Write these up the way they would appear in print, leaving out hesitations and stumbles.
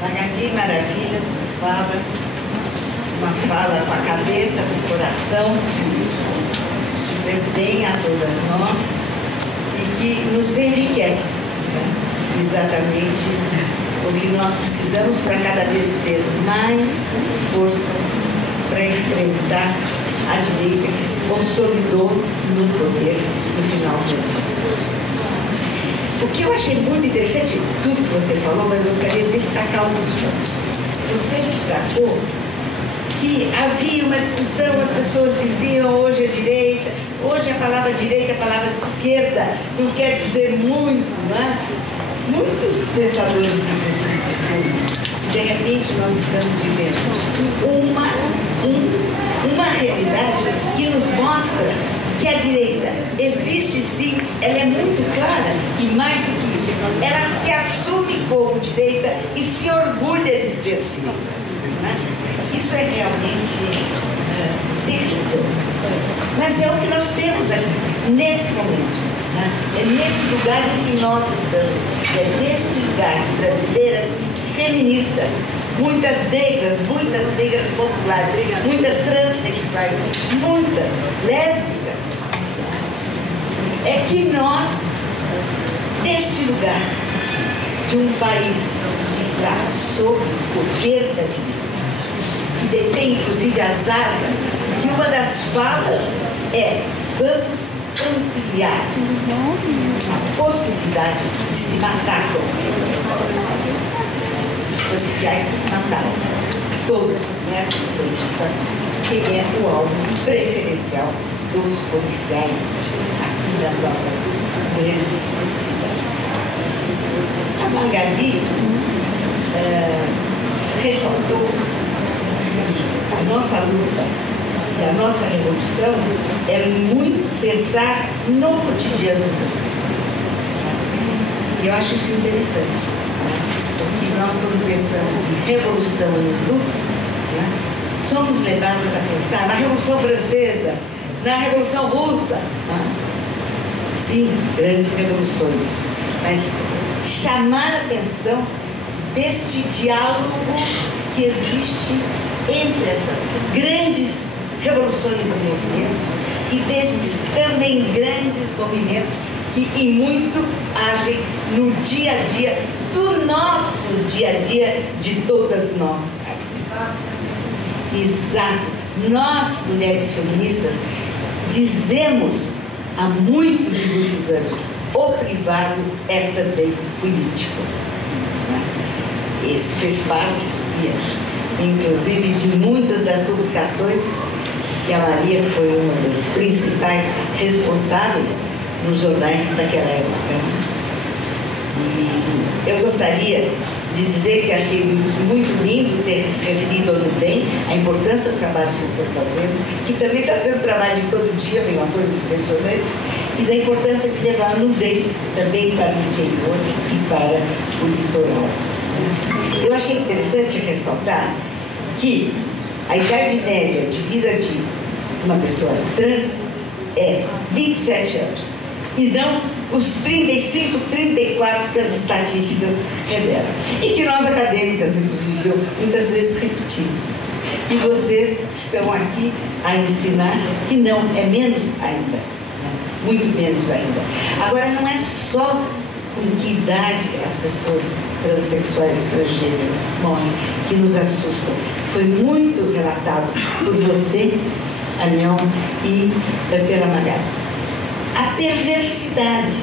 Magali Maravilhas uma fala com a cabeça, com o coração, que fez bem a todas nós e que nos enriquece, né? Exatamente o que nós precisamos para cada vez ter mais força para enfrentar a direita que se consolidou no poder no final do ano. O que eu achei muito interessante, tudo que você falou, mas eu gostaria de destacar alguns pontos. Você destacou que havia uma discussão, as pessoas diziam hoje é direita, hoje a palavra direita, a palavra esquerda, não quer dizer muito, não é? Muitos pensadores diziam isso. De repente nós estamos vivendo uma realidade que nos mostra que a direita existe sim, ela é muito clara e mais do que isso, ela se assume como direita e se orgulha de ser direita. Né? Isso é realmente terrível. Mas é o que nós temos aqui, nesse momento. Né? É nesse lugar em que nós estamos, é neste lugar de brasileiras feministas, muitas negras populares, muitas transexuais, muitas lésbicas, é que nós, neste lugar de um país que está sob o poder da direita, que detém inclusive as armas, que uma das falas é: vamos ampliar a possibilidade de se matar com os policiais mataram. Todos nessa política, quem é o alvo preferencial dos policiais aqui nas nossas grandes cidades. A Magali ressaltou que a nossa luta e a nossa revolução é muito pensar no cotidiano das pessoas. E eu acho isso interessante, porque nós, quando pensamos em revolução e em luta, somos levados a pensar na Revolução Francesa, na Revolução Russa. Sim, grandes revoluções, mas chamar a atenção deste diálogo que existe entre essas grandes revoluções e movimentos e desses também grandes movimentos que em muito agem no dia a dia do nosso dia a dia de todas nós. Exato. Nós, mulheres feministas, dizemos há muitos e muitos anos: o privado é também político. Isso fez parte, inclusive, de muitas das publicações que a Maria foi uma das principais responsáveis nos jornais daquela época. E eu gostaria de dizer que achei muito lindo ter se referido ao NUDEM, a importância do trabalho que vocês estão fazendo, que também está sendo trabalho de todo dia, é uma coisa impressionante, e da importância de levar o NUDEM também para o interior e para o litoral. Eu achei interessante ressaltar que a idade média de vida de uma pessoa trans é 27 anos, e não os 35, 34 que as estatísticas revelam. E que nós, acadêmicas, inclusive, muitas vezes repetimos. E vocês estão aqui a ensinar que não, é menos ainda, muito menos ainda. Agora, não é só com que idade as pessoas transexuais, transgênero morrem que nos assustam. Foi muito relatado por você, Anion, e pela Magali. A perversidade,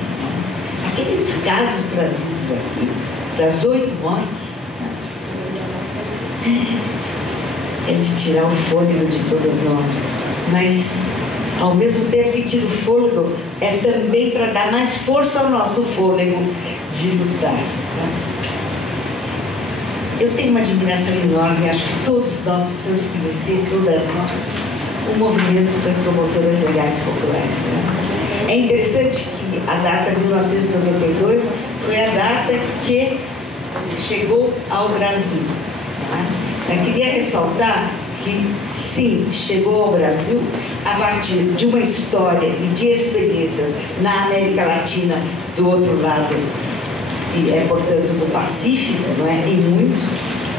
aqueles casos trazidos aqui, das 8 mortes, é de tirar o fôlego de todas nós, mas ao mesmo tempo que tira o fôlego, é também para dar mais força ao nosso fôlego de lutar. Eu tenho uma admiração enorme, acho que todos nós precisamos conhecer, todas nós, o movimento das promotoras legais populares. É interessante que a data de 1992 foi a data que chegou ao Brasil. Eu queria ressaltar que, sim, chegou ao Brasil a partir de uma história e de experiências na América Latina, do outro lado, que é, portanto, do Pacífico, não é? E muito,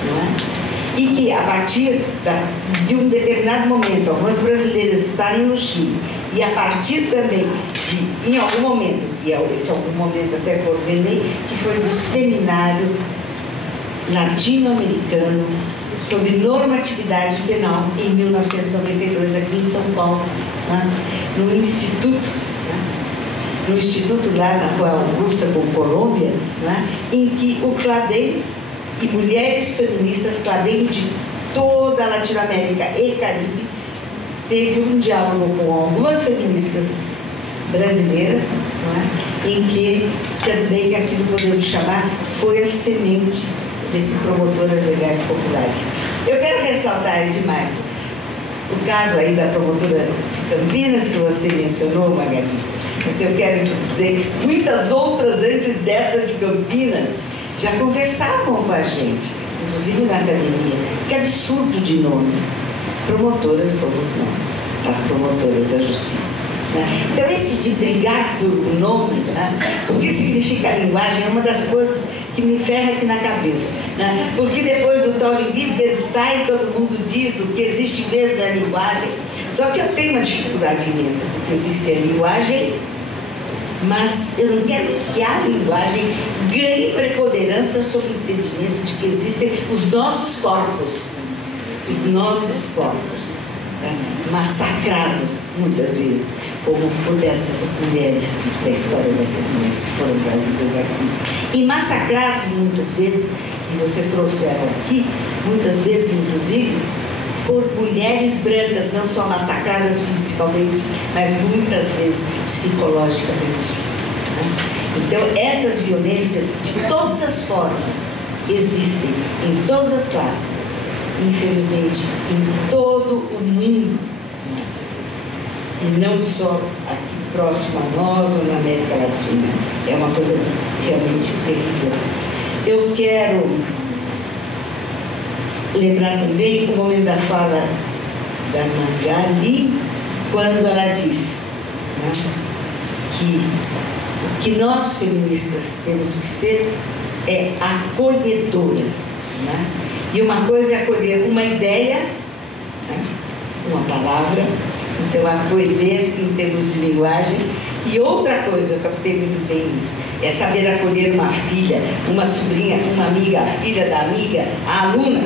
não é? E que, a partir de um determinado momento, algumas brasileiras estarem no Chile, e a partir também de, em algum momento, e esse algum momento até coordenei, que foi do seminário latino-americano sobre normatividade penal em 1992, aqui em São Paulo, né? No Instituto, né? No Instituto lá na Rua Augusta, com Colômbia, né? Em que o CLADEI e mulheres feministas, CLADEI de toda a Latinoamérica e Caribe, teve um diálogo com algumas feministas brasileiras, não é? Em que também aquilo que podemos chamar foi a semente desse Promotoras Legais Populares. Eu quero ressaltar demais o caso aí da promotora Campinas, que você mencionou, Magali. Mas eu quero dizer que muitas outras antes dessa de Campinas já conversavam com a gente, inclusive na academia. Que absurdo de nome. Promotoras somos nós, as promotoras da justiça. Né? Então, esse de brigar por nome, né? O que significa a linguagem, é uma das coisas que me ferra aqui na cabeça. Né? Porque depois do tal de Wittgenstein, todo mundo diz o que existe mesmo na linguagem. Só que eu tenho uma dificuldade imensa, porque existe a linguagem, mas eu não quero que a linguagem ganhe preponderância sobre o entendimento de que existem os nossos corpos. Os nossos corpos, né? Massacrados muitas vezes, como o dessas mulheres, da história dessas mulheres que foram trazidas aqui. E massacrados muitas vezes, e vocês trouxeram aqui, muitas vezes, inclusive, por mulheres brancas, não só massacradas fisicamente, mas muitas vezes psicologicamente. Né? Então, essas violências, de todas as formas, existem em todas as classes, infelizmente, em todo o mundo, e não só aqui próximo a nós ou na América Latina. É uma coisa realmente terrível. Eu quero lembrar também o momento da fala da Magali, quando ela diz, né, que o que nós feministas temos que ser é acolhedoras, né? E uma coisa é acolher uma ideia, né, uma palavra, então acolher em termos de linguagem, e outra coisa, eu captei muito bem isso, é saber acolher uma filha, uma sobrinha, uma amiga, a filha da amiga, a aluna.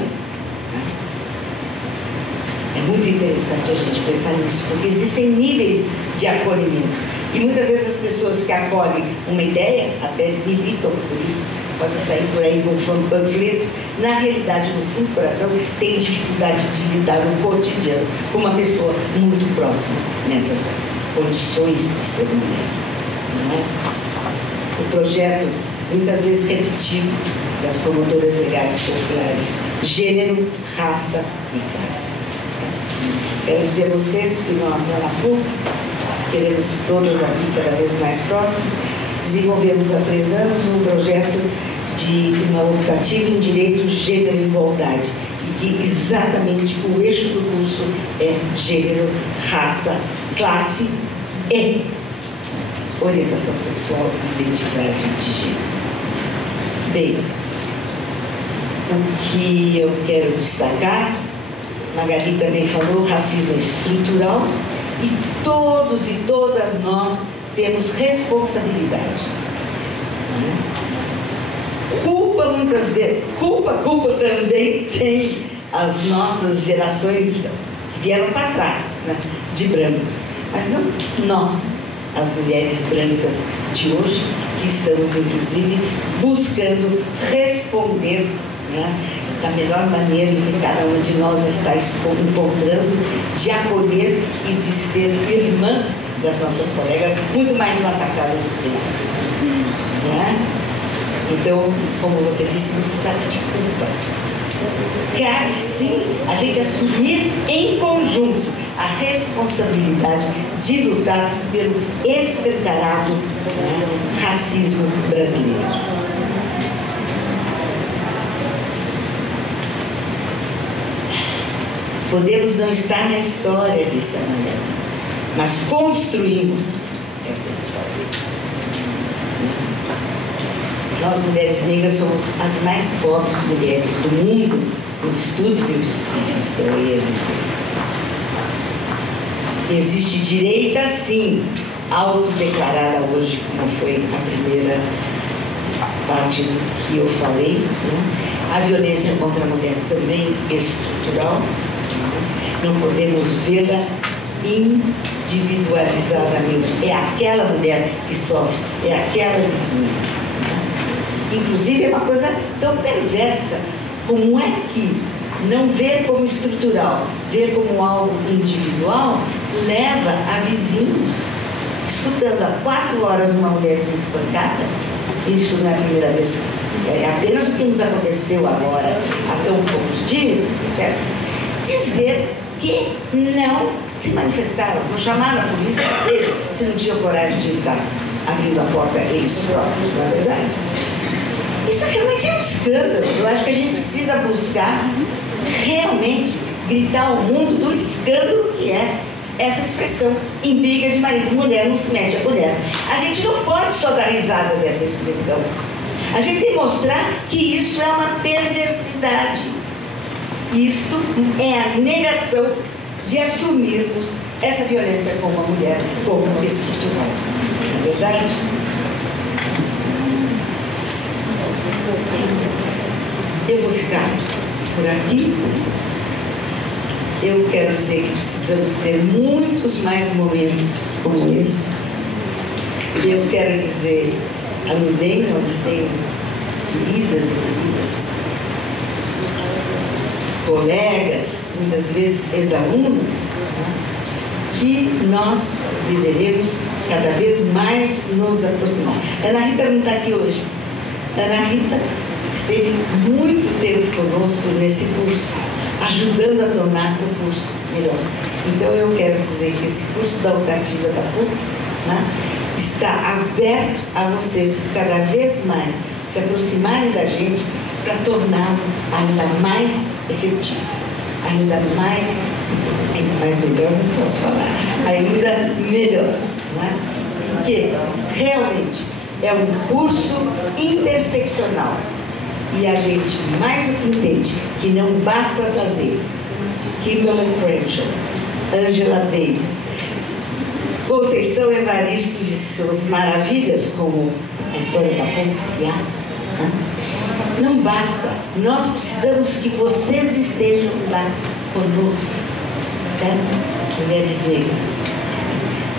É muito interessante a gente pensar nisso, porque existem níveis de acolhimento. E muitas vezes as pessoas que acolhem uma ideia, até militam por isso, podem sair por aí com um panfleto, na realidade, no fundo do coração, tem dificuldade de lidar no cotidiano com uma pessoa muito próxima nessas condições de ser mulher. Não é? O projeto, muitas vezes repetido, das promotoras legais populares, gênero, raça e classe. Quero dizer a vocês que nós, lá na PUC, queremos todas aqui cada vez mais próximos, desenvolvemos há 3 anos um projeto de uma optativa em direito, gênero e igualdade, e que exatamente o eixo do curso é gênero, raça, classe e orientação sexual e identidade de gênero. Bem, o que eu quero destacar, Magali também falou, racismo estrutural, e todos e todas nós temos responsabilidade. Culpa muitas vezes, culpa também tem as nossas gerações que vieram para trás, né, de brancos, mas não nós, as mulheres brancas de hoje, que estamos inclusive buscando responder, né, da melhor maneira que cada uma de nós está encontrando, de acolher e de ser irmãs das nossas colegas, muito mais massacradas do que nós. Não é? Então, como você disse, não se trata de culpa. Cabe sim a gente assumir em conjunto a responsabilidade de lutar pelo escancarado, né, racismo brasileiro. Podemos não estar na história, disse a mulher, mas construímos essa história. Nós, mulheres negras, somos as mais pobres mulheres do mundo, nos estudos impossíveis, então eu ia dizer. Existe direita, sim, autodeclarada hoje, como foi a primeira parte do que eu falei, né? A violência contra a mulher também estrutural, não podemos vê-la individualizadamente. É aquela mulher que sofre, é aquela vizinha. Inclusive é uma coisa tão perversa. Como é que não ver como estrutural, ver como algo individual, leva a vizinhos, escutando há 4 horas uma mulher ser espancada, isso não é a primeira vez, é apenas o que nos aconteceu agora, há tão poucos dias, certo? Dizer que não se manifestaram, não chamaram a polícia se não tinham coragem de entrar, abrindo a porta eles próprios, não é verdade? Isso realmente é um escândalo. Eu acho que a gente precisa buscar realmente gritar ao mundo do escândalo que é essa expressão em briga de marido e mulher, não se mete a colher. A gente não pode só dar risada dessa expressão. A gente tem que mostrar que isso é uma perversidade. Isto é a negação de assumirmos essa violência como a mulher, como estrutural. Não é verdade? Eu vou ficar por aqui. Eu quero dizer que precisamos ter muitos mais momentos como estes. Eu quero dizer a Nudem, onde tem queridas e queridas, colegas, muitas vezes ex-alunos, que nós deveremos cada vez mais nos aproximar. Ana Rita não está aqui hoje. Ana Rita esteve muito tempo conosco nesse curso, ajudando a tornar o curso melhor. Então eu quero dizer que esse curso da optativa da PUC, né, está aberto a vocês cada vez mais se aproximarem da gente para torná-lo ainda mais efetivo, ainda mais melhor, não posso falar, ainda melhor, né? Porque realmente é um curso interseccional. E a gente mais do que entende que não basta trazer Kimberly Crenshaw, Angela Davis, Conceição Evaristo de suas maravilhas, como a história da Ponciá, né? Não basta. Nós precisamos que vocês estejam lá conosco, certo? Mulheres negras.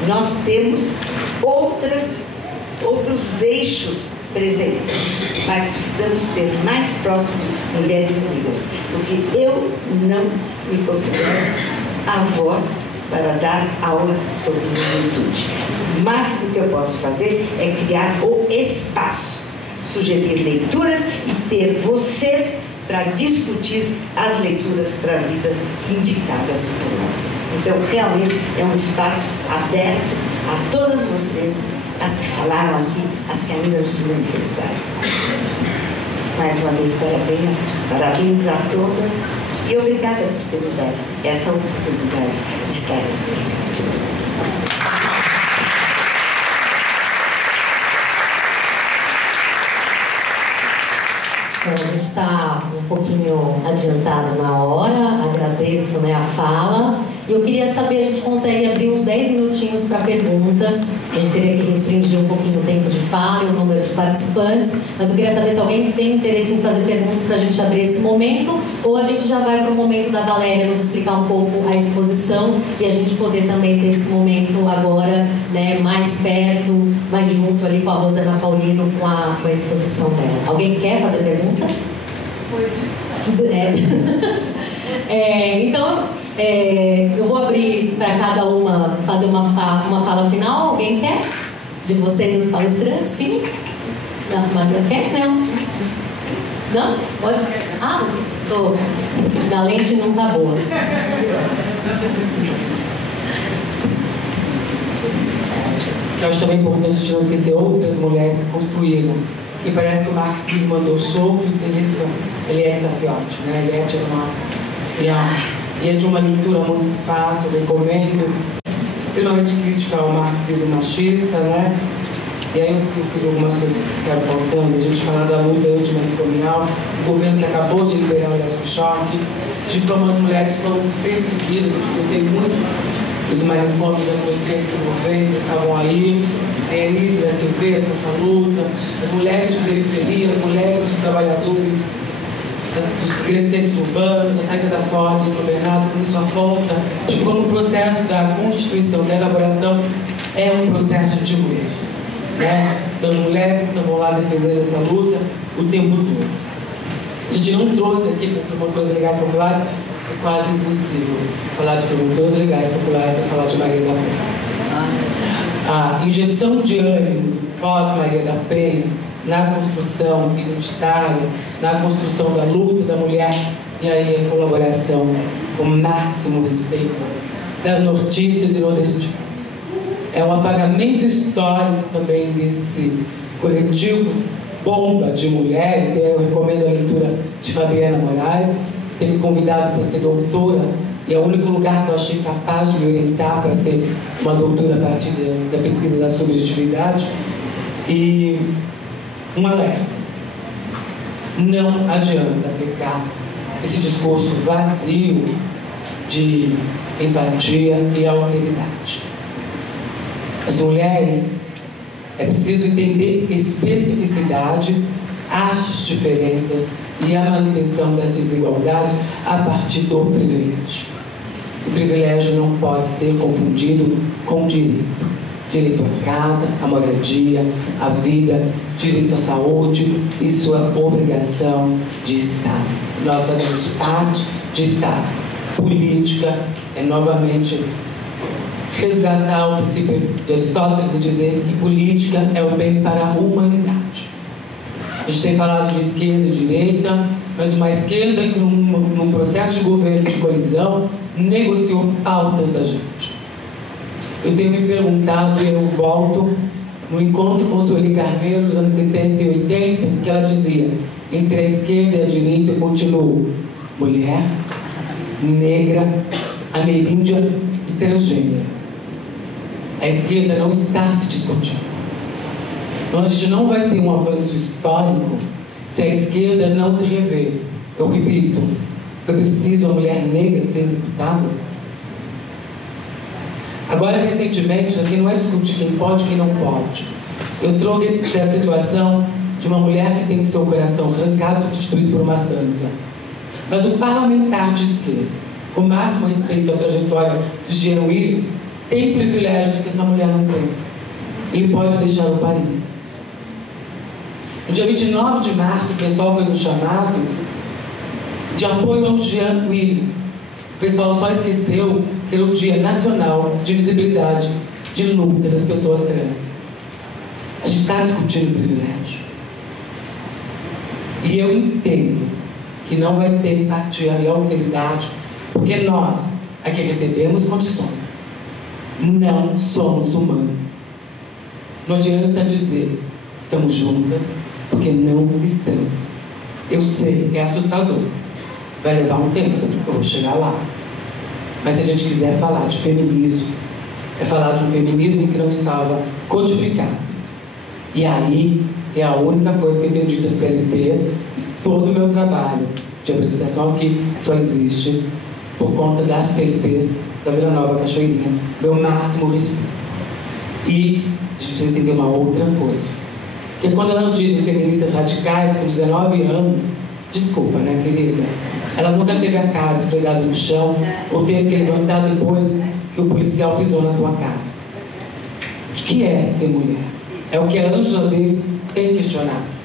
Nós temos outros eixos presentes, mas precisamos ter mais próximos mulheres negras, porque eu não me considero a voz para dar aula sobre juventude. O máximo que eu posso fazer é criar o espaço, sugerir leituras e ter vocês para discutir as leituras trazidas, indicadas por nós. Então, realmente é um espaço aberto a todas vocês, as que falaram aqui, as que ainda não se manifestaram. Mais uma vez, parabéns a todas e obrigada por ter me dado essa oportunidade de estar aqui presente. Então, a gente está um pouquinho adiantado na hora, agradeço, né, a fala. E eu queria saber, a gente consegue abrir uns 10 minutinhos para perguntas. A gente teria que restringir um pouquinho o tempo de fala e o número de participantes. Mas eu queria saber se alguém tem interesse em fazer perguntas para a gente abrir esse momento. Ou a gente já vai para o momento da Valéria nos explicar um pouco a exposição e a gente poder também ter esse momento agora, né, mais perto, mais junto ali com a Rosana Paulino, com a exposição dela. Alguém quer fazer pergunta? Então, eu vou abrir para cada uma fazer uma fala final. Alguém quer? De vocês, os palestrantes? Sim? Não, Maria quer? Não? Não? Pode? Ah, você tô. Minha lente não tá boa. Eu acho também importante a gente não esquecer outras mulheres que construíram. Porque parece que o marxismo andou solto, ele é desafiante, né? Eliette era uma e é de uma leitura muito fácil, recomendo, extremamente crítica ao marxismo machista, né? E aí eu fiz algumas coisas que ficaram faltando, a gente falando da luta antimanicomial, o governo que acabou de liberar o eletrochoque, de como as mulheres foram perseguidas, porque tem muito, os manicômios da 80 e 90 estavam aí, a Elise da Silveira com essa luta, as mulheres de periferia, as mulheres dos trabalhadores dos grandes centros urbanos, a saída da Ford, do Bernardo, com isso a volta, de como o processo da constituição, da elaboração é um processo de mulheres. Né? São as mulheres que estão lá defendendo essa luta o tempo todo. A gente não trouxe aqui para os promotores legais populares, é quase impossível falar de promotores legais populares sem falar de Maria da Penha. A injeção de ânimo pós-Maria da Penha na construção identitária, na construção da luta da mulher, e aí a colaboração, o máximo respeito das nortistas e nordestinas. É um apagamento histórico também desse coletivo bomba de mulheres. Eu recomendo a leitura de Fabiana Moraes, que teve convidado para ser doutora, e é o único lugar que eu achei capaz de me orientar para ser uma doutora a partir da pesquisa da subjetividade. E um alerta: não adianta aplicar esse discurso vazio de empatia e alteridade. As mulheres, é preciso entender especificidade, as diferenças e a manutenção das desigualdades a partir do privilégio. O privilégio não pode ser confundido com direito. Direito à casa, à moradia, à vida, direito à saúde, isso é obrigação de Estado. Nós fazemos parte de Estado. Política é novamente resgatar o princípio de Aristóteles e dizer que política é o bem para a humanidade. A gente tem falado de esquerda e direita, mas uma esquerda que num processo de governo de coalizão negociou pautas da gente. Eu tenho me perguntado, e eu volto no encontro com Sueli Carneiro nos anos 70 e 80, que ela dizia: entre a esquerda e a direita eu continuo mulher, negra, ameríndia e transgênera. A esquerda não está se discutindo. Então a gente não vai ter um avanço histórico se a esquerda não se rever. Eu repito, eu preciso a mulher negra ser executada. Agora, recentemente, isso aqui não é discutir quem pode e quem não pode. Eu trouxe a situação de uma mulher que tem o seu coração arrancado e substituído por uma santa. Mas um parlamentar de esquerda, com o máximo respeito à trajetória de Jean Willis, tem privilégios que essa mulher não tem. Ele pode deixar o país. No dia 29 de março, o pessoal fez um chamado de apoio ao Jean Willis. O pessoal só esqueceu que era o Dia Nacional de Visibilidade de Luta das Pessoas Trans. A gente está discutindo privilégio. E eu entendo que não vai ter empatia e alteridade, porque nós, aqui recebemos condições, não somos humanos. Não adianta dizer estamos juntas, porque não estamos. Eu sei, é assustador. Vai levar um tempo, eu vou chegar lá. Mas se a gente quiser falar de feminismo, é falar de um feminismo que não estava codificado. E aí é a única coisa que eu tenho dito às PLPs, todo o meu trabalho de apresentação aqui só existe por conta das PLPs da Vila Nova Cachoeirinha, meu máximo respeito. E a gente precisa entender uma outra coisa, que quando elas dizem feministas radicais com 19 anos, desculpa, né, querida? Ela nunca teve a cara esfregada no chão ou teve que levantar depois que o policial pisou na tua cara. O que é ser mulher? É o que a Angela Davis tem questionado.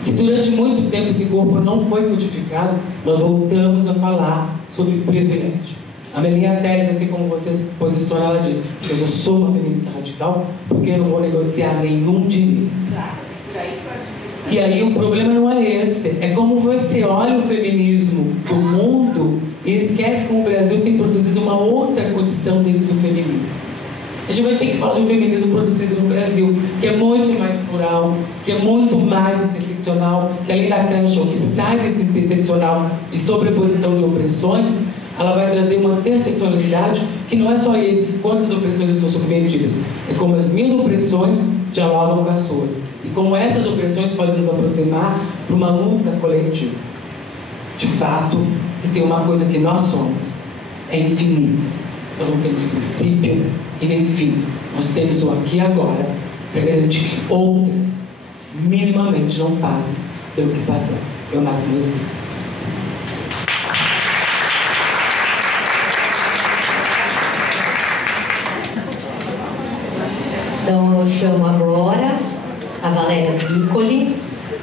Se durante muito tempo esse corpo não foi codificado, nós voltamos a falar sobre privilégio. A Melinha Teles, assim como você se posiciona, ela diz: eu sou uma feminista radical porque eu não vou negociar nenhum direito. E aí o problema não é esse, é como você olha o feminismo do mundo e esquece como o Brasil tem produzido uma outra condição dentro do feminismo. A gente vai ter que falar de um feminismo produzido no Brasil, que é muito mais plural, que é muito mais interseccional, que além da Crenshaw, que sai desse interseccional de sobreposição de opressões, ela vai trazer uma interseccionalidade que não é só esse, quantas opressões eu sou submetidas, é como as minhas opressões dialogam com as suas, e como essas opressões podem nos aproximar para uma luta coletiva. De fato, se tem uma coisa que nós somos, é infinito. Nós não temos princípio e nem fim. Nós temos o aqui e agora para garantir que outras minimamente não passem pelo que passamos. Meu máximo respeito. Então eu chamo agora a Valéria Piccoli,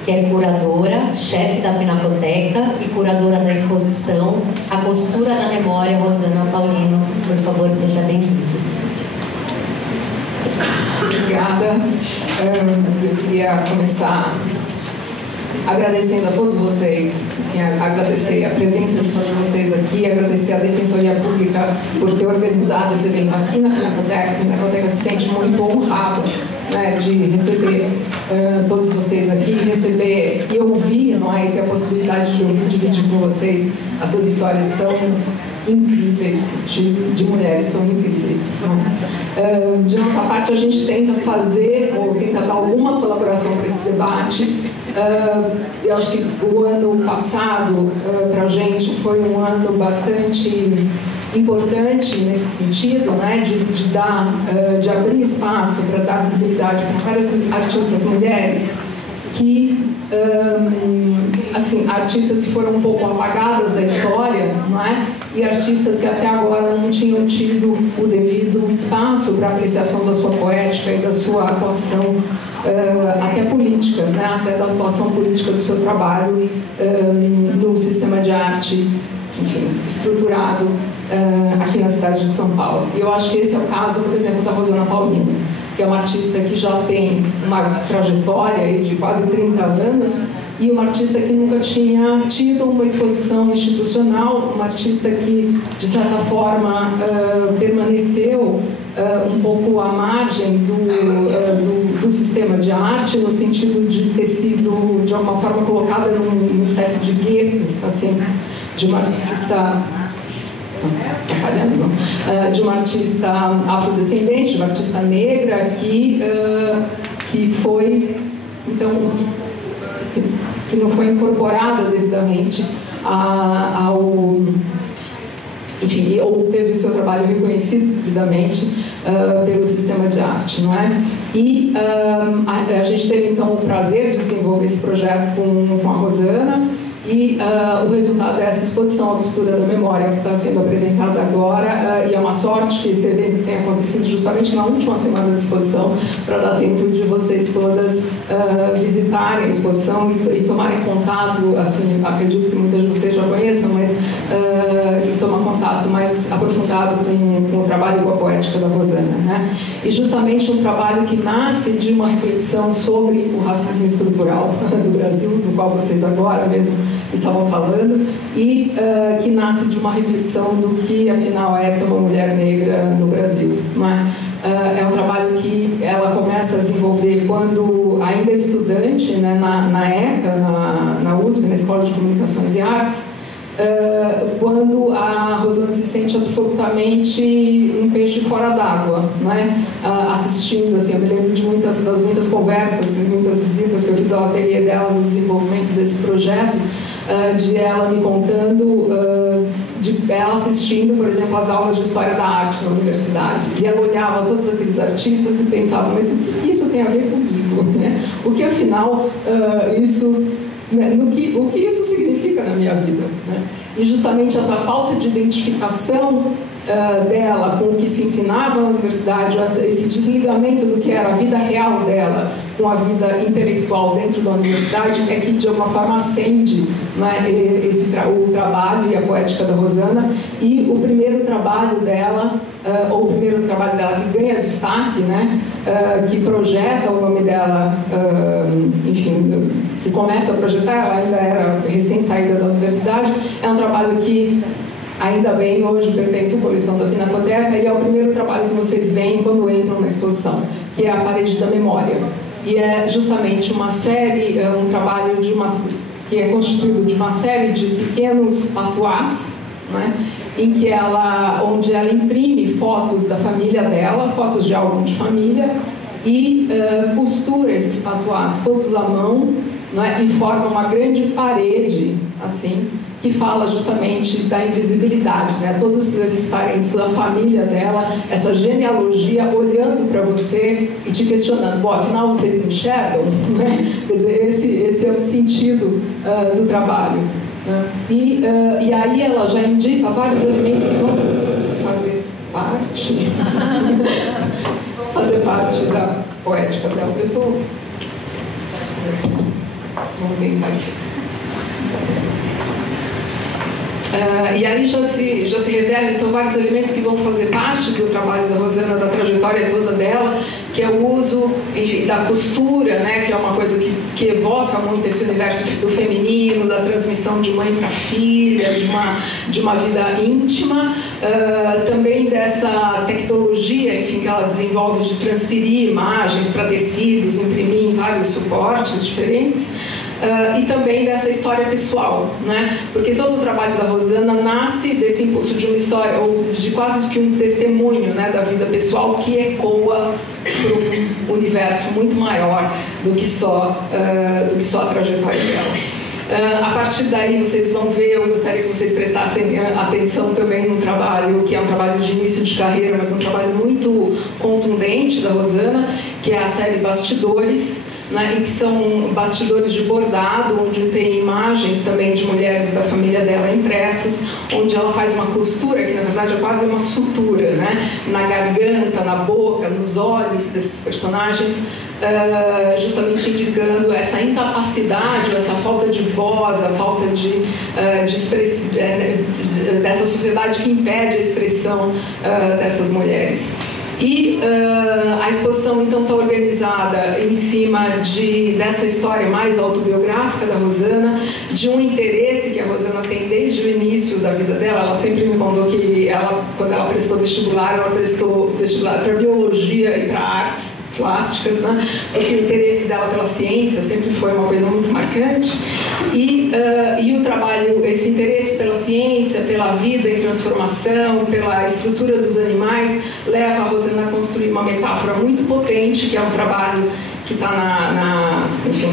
que é curadora, chefe da Pinacoteca e curadora da exposição A Costura da Memória, Rosana Paulino. Por favor, seja bem-vinda. Obrigada. Eu queria começar agradecendo a todos vocês, enfim, agradecer a presença de todos vocês aqui, agradecer à Defensoria Pública por ter organizado esse evento aqui na Pinacoteca. A Pinacoteca se sente muito honrada, né, de receber todos vocês aqui, receber e ouvir, não é? E ter a possibilidade de ouvir, dividir com vocês essas histórias tão incríveis, de mulheres tão incríveis. De nossa parte, a gente tenta fazer, ou tenta dar alguma colaboração para esse debate. Eu acho que o ano passado, para a gente, foi um ano bastante importante nesse sentido, né, de abrir espaço para dar visibilidade para várias artistas mulheres que, assim, artistas que foram um pouco apagadas da história, não é? E artistas que até agora não tinham tido o devido espaço para apreciação da sua poética e da sua atuação até política, né? Até da atuação política do seu trabalho no sistema de arte, enfim, estruturado aqui na cidade de São Paulo. E eu acho que esse é o caso, por exemplo, da Rosana Paulino, que é uma artista que já tem uma trajetória de quase 30 anos e uma artista que nunca tinha tido uma exposição institucional, uma artista que, de certa forma, permaneceu um pouco à margem do sistema de arte, no sentido de ter sido, de alguma forma, colocada numa espécie de gueto, assim, de uma artista... de uma artista afrodescendente, de uma artista negra que foi, então, que não foi incorporada devidamente enfim, ou teve seu trabalho reconhecido devidamente pelo sistema de arte, não é? E a gente teve então o prazer de desenvolver esse projeto com a Rosana. E o resultado é essa exposição A Costura da Memória, que está sendo apresentada agora, e é uma sorte que esse evento tenha acontecido justamente na última semana da exposição, para dar tempo de vocês todas visitarem a exposição e tomarem contato, assim, acredito que muitas de vocês já conheçam, mas e tomar contato mais aprofundado com o trabalho e com a poética da Rosana, né? E justamente um trabalho que nasce de uma reflexão sobre o racismo estrutural do Brasil, do qual vocês agora mesmo estavam falando, e que nasce de uma reflexão do que, afinal, é ser uma mulher negra no Brasil, não é? É um trabalho que ela começa a desenvolver quando ainda é estudante, né, na ECA, na USP, na Escola de Comunicações e Artes, quando a Rosana se sente absolutamente um peixe fora d'água, não é? Assistindo, assim, eu me lembro de das muitas conversas, muitas visitas que eu fiz ao ateliê dela no desenvolvimento desse projeto, de ela me contando, de ela assistindo, por exemplo, as aulas de História da Arte na universidade, e ela olhava todos aqueles artistas e pensava, mas o que isso tem a ver comigo, né? O que, afinal, isso... Né, o que isso significa na minha vida, né? E justamente essa falta de identificação dela com o que se ensinava na universidade, esse desligamento do que era a vida real dela com a vida intelectual dentro da universidade, é que de alguma forma acende, né, o trabalho e a poética da Rosana. E o primeiro trabalho dela, ou o primeiro trabalho dela que ganha destaque, né, que projeta o nome dela, enfim, que começa a projetar, ela ainda era recém-saída da universidade, é um trabalho que, ainda bem, hoje pertence à coleção da Pinacoteca, e é o primeiro trabalho que vocês veem quando entram na exposição, que é A Parede da Memória. E é justamente uma série, um trabalho que é constituído de uma série de pequenos patuás, né? Onde ela imprime fotos da família dela, fotos de álbum de família, e costura esses patuás todos à mão, né? E forma uma grande parede, assim, que fala justamente da invisibilidade, né? Todos esses parentes da família dela, essa genealogia olhando para você e te questionando, bom, afinal vocês me enxergam? Né? Quer dizer, esse é o sentido do trabalho. Né? E aí ela já indica vários elementos que vão fazer parte da poética dela. Eu estou... Vamos tentar isso. E aí já se revela, então, vários elementos que vão fazer parte do trabalho da Rosana, da trajetória toda dela, que é o uso, enfim, da costura, né, que é uma coisa que evoca muito esse universo do feminino, da transmissão de mãe para filha, de uma vida íntima, também dessa tecnologia, enfim, que ela desenvolve de transferir imagens para tecidos, imprimir em vários suportes diferentes. E também dessa história pessoal, né? Porque todo o trabalho da Rosana nasce desse impulso de uma história, ou de quase que um testemunho, né, da vida pessoal que ecoa para um universo muito maior do que só a trajetória dela. A partir daí vocês vão ver, eu gostaria que vocês prestassem atenção também num trabalho que é um trabalho de início de carreira, mas um trabalho muito contundente da Rosana, que é a série Bastidores, né, e que são bastidores de bordado, onde tem imagens também de mulheres da família dela impressas, onde ela faz uma costura, que na verdade é quase uma sutura, né, na garganta, na boca, nos olhos desses personagens, justamente indicando essa incapacidade, essa falta de voz, a falta dessa sociedade que impede a expressão dessas mulheres. E a exposição, então, está organizada em cima dessa história mais autobiográfica da Rosana, de um interesse que a Rosana tem desde o início da vida dela. Ela sempre me contou que quando ela prestou vestibular, ela prestou vestibular para biologia e para artes plásticas, né? Porque o interesse dela pela ciência sempre foi uma coisa muito marcante. E o trabalho, esse interesse pela ciência, pela vida em transformação, pela estrutura dos animais, leva a Rosana a construir uma metáfora muito potente, que é um trabalho que está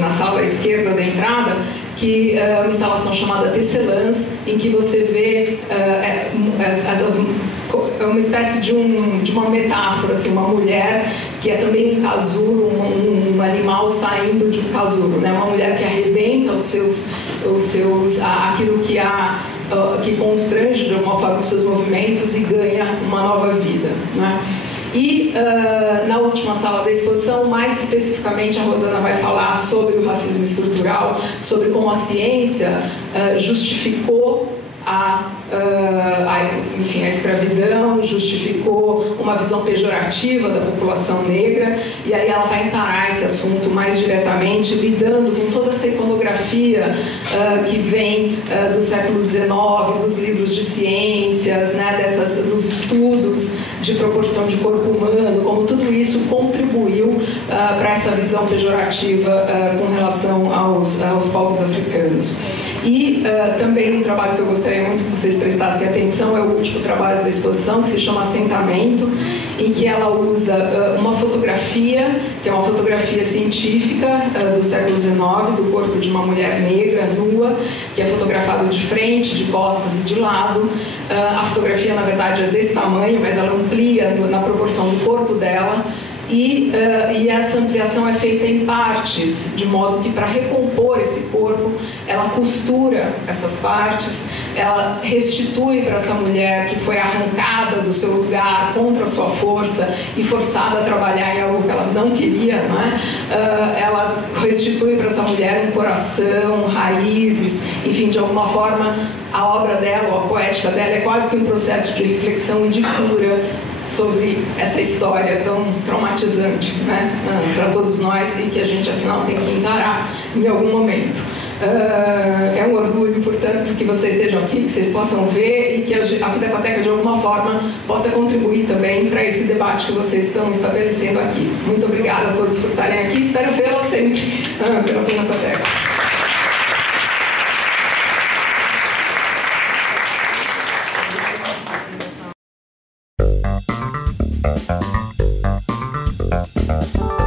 na sala à esquerda da entrada, que é uma instalação chamada Tecelãs, em que você vê uma espécie de uma metáfora, assim, uma mulher que é também um casulo, um animal saindo de um casulo, né? Uma mulher que arrebenta aquilo que constrange de alguma forma os seus movimentos e ganha uma nova vida, né? E na última sala da exposição, mais especificamente, a Rosana vai falar sobre o racismo estrutural, sobre como a ciência justificou a escravidão, justificou uma visão pejorativa da população negra, e aí ela vai encarar esse assunto mais diretamente, lidando com toda essa iconografia que vem do século XIX, dos livros de ciências, né, dos estudos de proporção de corpo humano, como tudo isso contribuiu para essa visão pejorativa com relação aos povos africanos. E também um trabalho que eu gostaria muito que vocês prestassem atenção é o último trabalho da exposição, que se chama Assentamento, em que ela usa uma fotografia, que é uma fotografia científica do século XIX, do corpo de uma mulher negra, nua, que é fotografado de frente, de costas e de lado. A fotografia, na verdade, é desse tamanho, mas ela amplia na proporção do corpo dela. E essa ampliação é feita em partes, de modo que, para recompor esse corpo, ela costura essas partes, ela restitui para essa mulher que foi arrancada do seu lugar contra a sua força e forçada a trabalhar em algo que ela não queria, não é? Ela restitui para essa mulher um coração, raízes, enfim, de alguma forma, a obra dela, ou a poética dela, é quase que um processo de reflexão e de cura sobre essa história tão traumatizante, né, para todos nós, e que a gente, afinal, tem que encarar em algum momento. É um orgulho, portanto, que vocês estejam aqui, que vocês possam ver e que a Pinacoteca, de alguma forma, possa contribuir também para esse debate que vocês estão estabelecendo aqui. Muito obrigada a todos por estarem aqui. Espero vê-la sempre pela Pinacoteca. Música